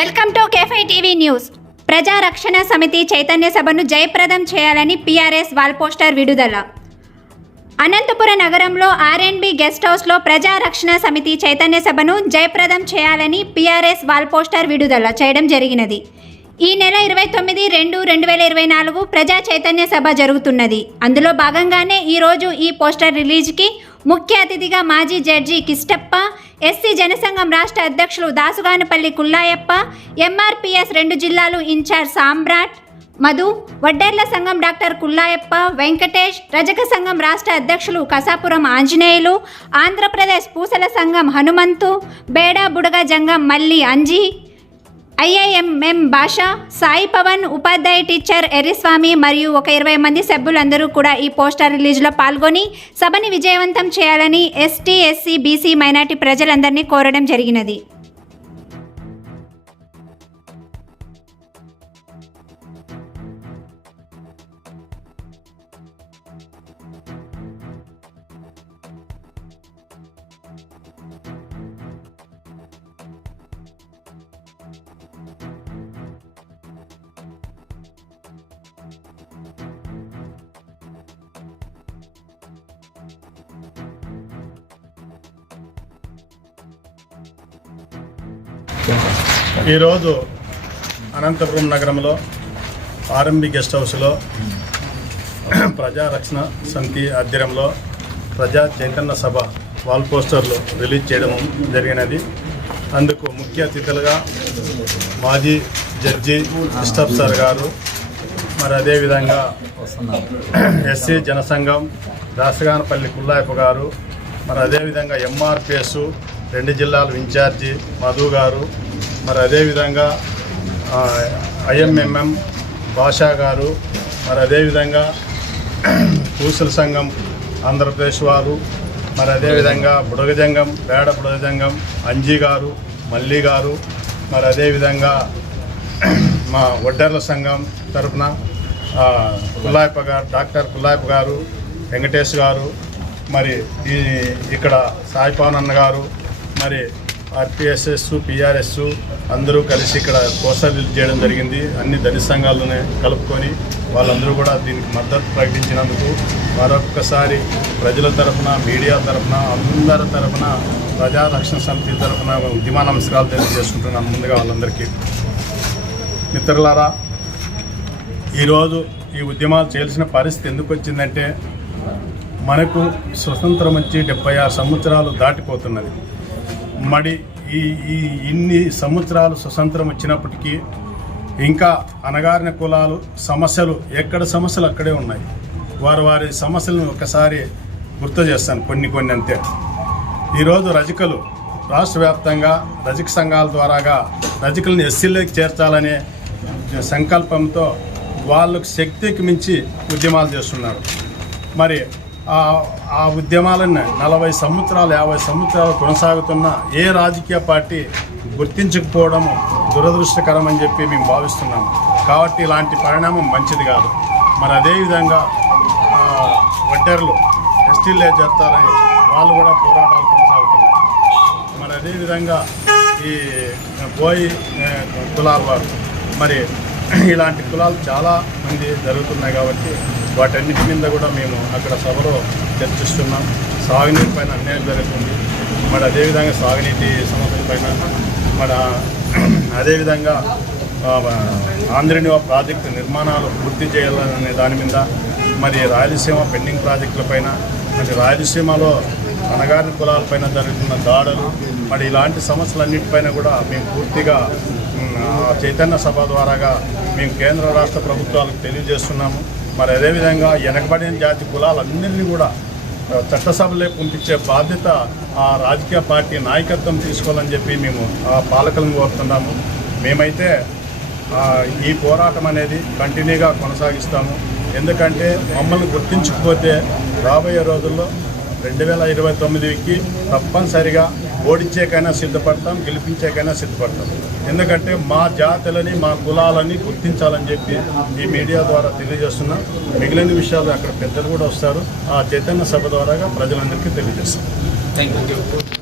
Welcome to కేఫై TV news. Praja Rakshana సమితి చైతన్య సభను జయప్రదం చేయాలని పీఆర్ఎస్ వాల్ పోస్టర్ విడుదల. అనంతపుర నగరంలో ఆర్ఎన్బి గెస్ట్ హౌస్లో ప్రజా రక్షణ సమితి చైతన్య సభను జయప్రదం చేయాలని పీఆర్ఎస్ వాల్ పోస్టర్ విడుదల చేయడం జరిగినది. ఈ నెల ఇరవై తొమ్మిది రెండు రెండు వేల ఇరవై నాలుగు ప్రజా చైతన్య సభ జరుగుతున్నది. అందులో భాగంగానే ఈరోజు ఈ పోస్టర్ రిలీజ్కి ముఖ్య అతిథిగా మాజీ జడ్జి కిష్టప్ప ఎస్సీ జనసంఘం రాష్ట్ర అధ్యక్షులు దాసుగానపల్లి కుల్లాయప్ప ఎంఆర్పిఎస్ రెండు జిల్లాలు ఇన్ఛార్జ్ సామ్రాట్ మధు వడ్డేర్ల సంఘం డాక్టర్ కుల్లాయప్ప వెంకటేష్ రజక సంఘం రాష్ట్ర అధ్యక్షులు కసాపురం ఆంజనేయులు ఆంధ్రప్రదేశ్ పూసల సంఘం హనుమంతు బేడా బుడగ జంగం మల్లి అంజీ ఐఐఎంఎం భాష సాయి పవన్ ఉపాధ్యాయ టీచర్ ఎర్రిస్వామి మరియు ఒక ఇరవై మంది సభ్యులందరూ కూడా ఈ పోస్టర్ రిలీజ్లో పాల్గొని సభని విజయవంతం చేయాలని ఎస్టీ ఎస్సీ బీసీ మైనార్టీ ప్రజలందరినీ కోరడం జరిగినది. ఈరోజు అనంతపురం నగరంలో ఆర్ఎంబి గెస్ట్ హౌస్లో ప్రజా రక్షణ సమితి ఆధ్వర్యంలో ప్రజా చైతన్య సభ వాల్ పోస్టర్లు రిలీజ్ చేయడం జరిగినది. అందుకు ముఖ్య అతిథులుగా మాజీ జడ్జి ఇస్టఫ్ సార్ గారు మరి అదేవిధంగా ఎస్సీ జనసంఘం దాసగానపల్లి కుల్లాయప్ప గారు మరి అదేవిధంగా ఎంఆర్పిఎస్ రెండు జిల్లాల ఇన్ఛార్జి మధు గారు మరి అదేవిధంగా ఐఎంఎంఎం భాషా గారు మరి అదేవిధంగా పూసల సంఘం ఆంధ్రప్రదేశ్ వారు మరి అదేవిధంగా బుడగజంగం పేడ బుడగజంగం అంజీ గారు మల్లి గారు మరి అదేవిధంగా మా ఒడ్డర్ల సంఘం తరఫున కుల్లాయప్ప గారు డాక్టర్ కుల్లాయప్ప గారు వెంకటేష్ గారు మరి ఈ ఇక్కడ సాయి అన్న గారు మరి ఆర్పిఎస్ఎస్ పిఆర్ఎస్ అందరూ కలిసి ఇక్కడ పోస్టర్ రిలీజ్ చేయడం జరిగింది. అన్ని దళిత సంఘాలనే కలుపుకొని వాళ్ళందరూ కూడా దీనికి మద్దతు ప్రకటించినందుకు మరొక్కసారి ప్రజల తరఫున మీడియా తరఫున అందరి తరఫున ప్రజా రక్షణ సమితి తరఫున ఉద్యమ నమస్కారాలు తెలియజేసుకుంటున్నాను ముందుగా వాళ్ళందరికీ. మిత్రులారా ఈరోజు ఈ ఉద్యమాలు చేయాల్సిన పరిస్థితి ఎందుకు వచ్చిందంటే మనకు స్వతంత్రం వచ్చి డెబ్బై ఆరు సంవత్సరాలు దాటిపోతున్నది. మడి ఈ ఈ ఇన్ని సంవత్సరాలు స్వతంత్రం వచ్చినప్పటికీ ఇంకా అనగారిన కులాలు సమస్యలు ఎక్కడ సమస్యలు అక్కడే ఉన్నాయి. వారు వారి సమస్యలను ఒకసారి గుర్తు చేస్తాను కొన్ని కొన్ని అంతే. ఈరోజు రజకులు రాష్ట్ర వ్యాప్తంగా రజక సంఘాల ద్వారాగా రజకులను ఎస్సీలోకి చేర్చాలనే సంకల్పంతో వాళ్ళకు శక్తికి మించి ఉద్యమాలు చేస్తున్నారు. మరి ఆ- ఆ ఉద్యమాలను నలభై సంవత్సరాలు యాభై సంవత్సరాలు కొనసాగుతున్న ఏ రాజకీయ పార్టీ గుర్తించకపోవడం దురదృష్టకరం అని చెప్పి మేము భావిస్తున్నాము. కాబట్టి ఇలాంటి పరిణామం మంచిది కాదు. మరి అదేవిధంగా వడ్డర్లు ఎస్టీలే చేస్తారని వాళ్ళు కూడా పోరాటాలు కొనసాగుతున్నాయి. మరి అదేవిధంగా ఈ బోయి కులాల వారు మరి ఇలాంటి కులాలు చాలా మంది జరుగుతున్నాయి కాబట్టి వాటన్నిటి మీద కూడా మేము అక్కడ సభలో చర్చిస్తున్నాం. సాగునీటి పైన అన్యాయం జరుగుతుంది. మరి అదేవిధంగా సాగునీటి సమస్యల పైన మన అదేవిధంగా ఆంధ్రనివ ప్రాజెక్టు నిర్మాణాలు పూర్తి చేయాలనే దాని మీద మరి రాయలసీమ పెండింగ్ ప్రాజెక్టులపైన మరి రాయలసీమలో అనగారిన కులాలపైన జరుగుతున్న దాడులు మరి ఇలాంటి సమస్యలన్నింటిపైన కూడా మేము పూర్తిగా చైతన్య సభ ద్వారాగా మేము కేంద్ర రాష్ట్ర ప్రభుత్వాలకు తెలియజేస్తున్నాము. మరి అదేవిధంగా వెనకబడిన జాతి కులాలన్నింటినీ కూడా చట్టసభలే పంపించే బాధ్యత ఆ రాజకీయ పార్టీ నాయకత్వం తీసుకోవాలని చెప్పి మేము ఆ పాలకులను కోరుతున్నాము. మేమైతే ఈ పోరాటం అనేది కంటిన్యూగా కొనసాగిస్తాము. ఎందుకంటే మమ్మల్ని గుర్తించకపోతే రాబోయే రోజుల్లో రెండు వేల ఇరవై తొమ్మిదికి తప్పనిసరిగా ఓడించేకైనా సిద్ధపడతాం గెలిపించేకైనా సిద్ధపడతాం. ఎందుకంటే మా జాతులని మా కులాలని గుర్తించాలని చెప్పి ఈ మీడియా ద్వారా తెలియజేస్తున్నాం. మిగిలిన విషయాలు అక్కడ పెద్దలు కూడా వస్తారు. ఆ చైతన్య సభ ద్వారా ప్రజలందరికీ తెలియజేస్తాం. Thank you